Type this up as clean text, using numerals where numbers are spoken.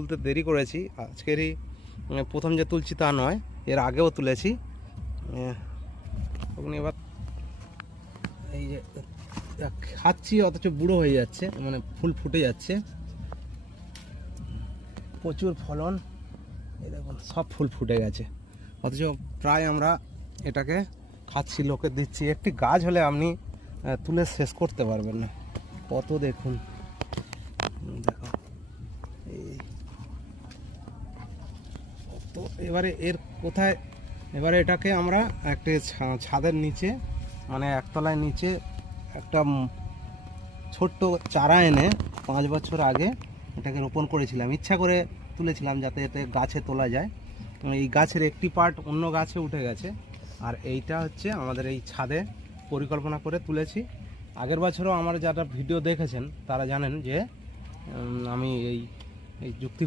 তুলতে দেরি করেছি, আজকেরই প্রথম যে তুলছি তা নয়, এর আগেও তুলেছি। এবার এই যে খাচ্ছি অথচ বুড়ো হয়ে যাচ্ছে, মানে ফুল ফুটে যাচ্ছে, প্রচুর ফলন। এই দেখুন সব ফুল ফুটে গেছে, অথচ প্রায় আমরা এটাকে খাচ্ছি, লোকে দিচ্ছি। একটি গাছ হলে আপনি তুলে শেষ করতে পারবেন না, কত দেখুন। দেখো এই তো এবারে এর কোথায়, এবারে এটাকে আমরা একটা ছাদের নিচে, মানে একতলায় নিচে একটা ছোট্ট চারা এনে 5 বছর আগে এটাকে রোপণ করেছিলাম, ইচ্ছা করে তুলেছিলাম যাতে এতে গাছে তোলা যায়। এই গাছের একটি পার্ট অন্য গাছে উঠে গেছে, আর এইটা হচ্ছে আমাদের এই ছাদে পরিকল্পনা করে তুলেছি। আগের বছরও আমার যারা ভিডিও দেখেছেন তারা জানেন যে আমি এই যুক্তি